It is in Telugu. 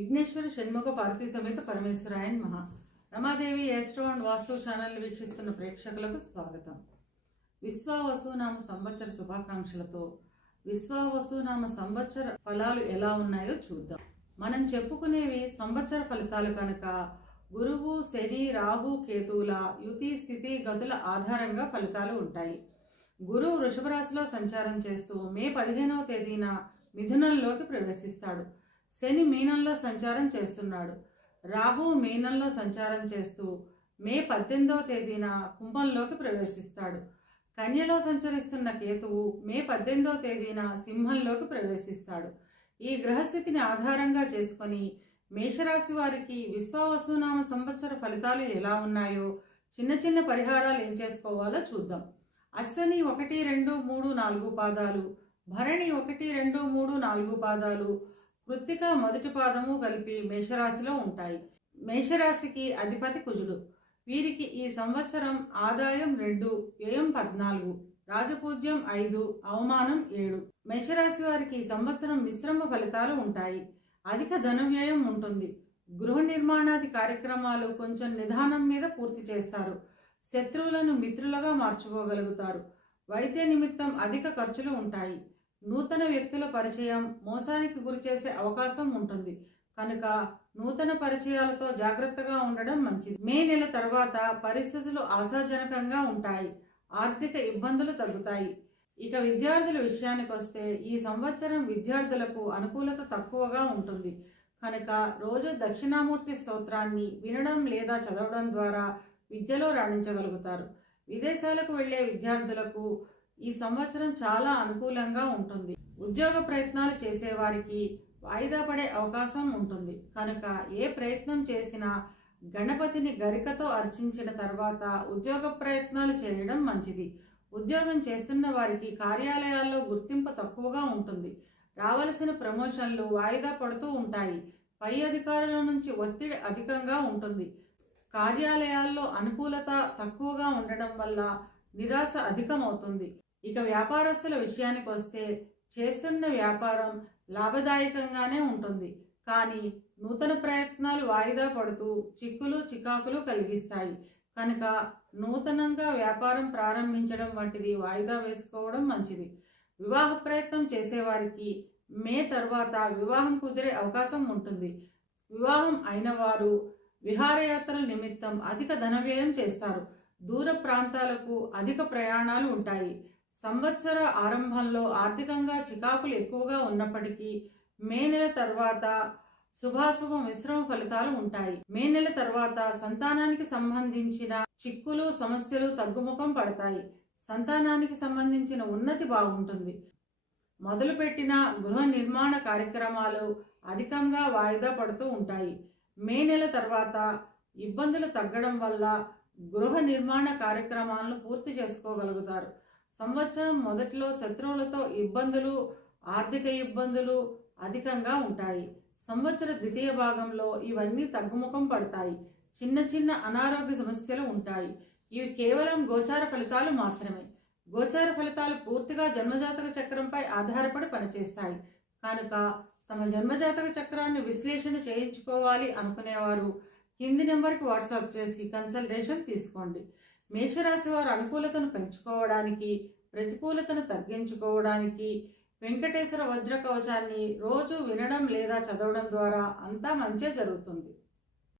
విఘ్నేశ్వర షణ్ముఖ పార్వతీ సమేత పరమేశ్వరాయన్ మహా. Ramadevi astro and vastu channel వీక్షిస్తున్న ప్రేక్షకులకు స్వాగతం. విశ్వావసునామ సంవత్సర శుభాకాంక్షలతో విశ్వావసునామ సంవత్సర ఫలాలు ఎలా ఉన్నాయో చూద్దాం. మనం చెప్పుకునేవి సంవత్సర ఫలితాలు కనుక గురువు శని రాహు కేతువుల యుతి స్థితి గతుల ఆధారంగా ఫలితాలు ఉంటాయి. గురువు వృషభ రాశిలో సంచారం చేస్తూ మే పదిహేనవ తేదీన మిథునంలోకి ప్రవేశిస్తాడు. శని మీనంలో సంచారం చేస్తున్నాడు. రాహు మీనంలో సంచారం చేస్తూ మే పద్దెనిమిదవ తేదీన కుంభంలోకి ప్రవేశిస్తాడు. కన్యలో సంచరిస్తున్న కేతువు మే పద్దెనిమిదవ తేదీన సింహంలోకి ప్రవేశిస్తాడు. ఈ గ్రహస్థితిని ఆధారంగా చేసుకొని మేషరాశి వారికి విశ్వావసునామ సంవత్సర ఫలితాలు ఎలా ఉన్నాయో చిన్న చిన్న పరిహారాలు ఏం చేసుకోవాలో చూద్దాం. అశ్వని ఒకటి రెండు మూడు నాలుగు పాదాలు భరణి ఒకటి రెండు మూడు నాలుగు పాదాలు కృత్తిక మొదటి పాదము కలిపి మేషరాశిలో ఉంటాయి. మేషరాశికి అధిపతి కుజుడు. వీరికి ఈ సంవత్సరం ఆదాయం రెండు వ్యయం పద్నాలుగు రాజపూజ్యం ఐదు అవమానం ఏడు. మేషరాశి వారికి ఈ సంవత్సరం మిశ్రమ ఫలితాలు ఉంటాయి. అధిక ధన వ్యయం ఉంటుంది. గృహ నిర్మాణాది కార్యక్రమాలు కొంచెం నిదానం మీద పూర్తి చేస్తారు. శత్రువులను మిత్రులుగా మార్చుకోగలుగుతారు. వైద్య నిమిత్తం అధిక ఖర్చులు ఉంటాయి. నూతన వ్యక్తుల పరిచయం మోసానికి గురి చేసే అవకాశం ఉంటుంది. కనుక నూతన పరిచయాలతో జాగ్రత్తగా ఉండడం మంచిది. మే నెల తర్వాత పరిస్థితులు ఆశాజనకంగా ఉంటాయి. ఆర్థిక ఇబ్బందులు తగ్గుతాయి. ఇక విద్యార్థుల విషయానికి వస్తే ఈ సంవత్సరం విద్యార్థులకు అనుకూలత తక్కువగా ఉంటుంది. కనుక రోజు దక్షిణామూర్తి స్తోత్రాన్ని వినడం లేదా చదవడం ద్వారా విద్యలో రాణించగలుగుతారు. విదేశాలకు వెళ్ళే విద్యార్థులకు ఈ సంవత్సరం చాలా అనుకూలంగా ఉంటుంది. ఉద్యోగ ప్రయత్నాలు చేసేవారికి వాయిదా పడే అవకాశం ఉంటుంది. కనుక ఏ ప్రయత్నం చేసినా గణపతిని గరికతో అర్చించిన తర్వాత ఉద్యోగ ప్రయత్నాలు చేయడం మంచిది. ఉద్యోగం చేస్తున్న వారికి కార్యాలయాల్లో గుర్తింపు తక్కువగా ఉంటుంది. రావలసిన ప్రమోషన్లు వాయిదా పడుతూ ఉంటాయి. పై అధికారుల నుంచి ఒత్తిడి అధికంగా ఉంటుంది. కార్యాలయాల్లో అనుకూలత తక్కువగా ఉండడం వల్ల నిరాశ అధికమవుతుంది. ఇక వ్యాపారస్తుల విషయానికి వస్తే చేస్తున్న వ్యాపారం లాభదాయకంగానే ఉంటుంది. కానీ నూతన ప్రయత్నాలు వాయిదా పడుతూ చిక్కులు చికాకులు కలిగిస్తాయి. కనుక నూతనంగా వ్యాపారం ప్రారంభించడం వంటిది వాయిదా వేసుకోవడం మంచిది. వివాహ ప్రయత్నం చేసేవారికి మే తర్వాత వివాహం కుదిరే అవకాశం ఉంటుంది. వివాహం అయిన వారు విహారయాత్రల నిమిత్తం అధిక ధన వ్యయం చేస్తారు. దూర ప్రాంతాలకు అధిక ప్రయాణాలు ఉంటాయి. సంవత్సర ఆరంభంలో ఆర్థికంగా చికాకులు ఎక్కువగా ఉన్నప్పటికీ మే నెల తర్వాత శుభాశుభ మిశ్రమ ఫలితాలు ఉంటాయి. మే నెల తర్వాత సంతానానికి సంబంధించిన చిక్కులు సమస్యలు తగ్గుముఖం పడతాయి. సంతానానికి సంబంధించిన ఉన్నతి బాగుంటుంది. మొదలుపెట్టిన గృహ నిర్మాణ కార్యక్రమాలు అధికంగా వాయిదా పడుతూ ఉంటాయి. మే నెల తర్వాత ఇబ్బందులు తగ్గడం వల్ల గృహ నిర్మాణ కార్యక్రమాలను పూర్తి చేసుకోగలుగుతారు. సంవత్సరం మొదట్లో శత్రువులతో ఇబ్బందులు ఆర్థిక ఇబ్బందులు అధికంగా ఉంటాయి. సంవత్సర ద్వితీయ భాగంలో ఇవన్నీ తగ్గుముఖం పడతాయి. చిన్న చిన్న అనారోగ్య సమస్యలు ఉంటాయి. ఇవి కేవలం గోచార ఫలితాలు మాత్రమే. గోచార ఫలితాలు పూర్తిగా జన్మజాతక చక్రంపై ఆధారపడి పనిచేస్తాయి. కనుక తమ జన్మజాతక చక్రాన్ని విశ్లేషణ చేయించుకోవాలి అనుకునేవారు కింది నెంబర్కి వాట్సాప్ చేసి కన్సల్టేషన్ తీసుకోండి. మేషరాశి వారు అనుకూలతను పెంచుకోవడానికి ప్రతికూలతను తగ్గించుకోవడానికి వెంకటేశ్వర వజ్ర కవచాన్ని రోజు వినడం లేదా చదవడం ద్వారా అంతా మంచే జరుగుతుంది.